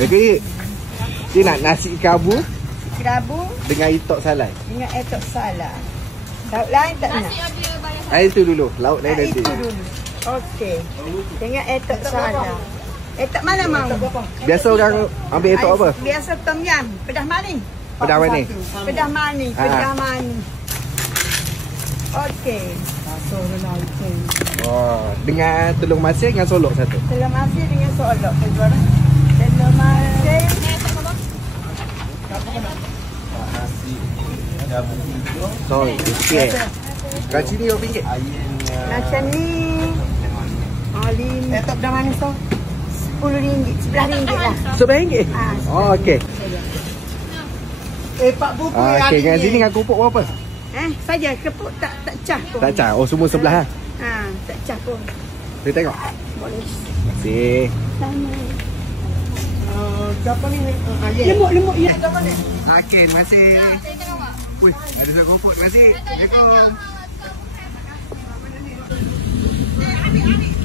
Okey. Dia nak nasi kerabu dengan itok salai. Dengan etok salad. Lauk lain tak nak? Itu dulu, lauk lain nanti. Itu dulu. Okey. Dengan etok salad. Etok mana mau? Biasa orang ambil etok apa? Biasa tom yam, pedas manis. Pedas manis. Pedas manis, pedas manis. Okey. Oh, dengan telur masin dengan solok satu. Telur masin dengan solok. Telur masin. So, okey. Kat sini RM5. Macam ni. Etok dah manis tu. RM10, RM11 lah. RM11? Oh, okey. Pak Bubu Okey, dengan sini dengan kerupuk berapa? Saja kepuk tak cah pun. Tak cah. Oh, semua sebelah lah. Tak cah pun. Kita tengok. Boleh. Terima kasih. Sama. Siapa ni? Lemuk ya. Okey, terima kasih. Ui, ada suara kerupuk. Terima kasih. Assalamualaikum.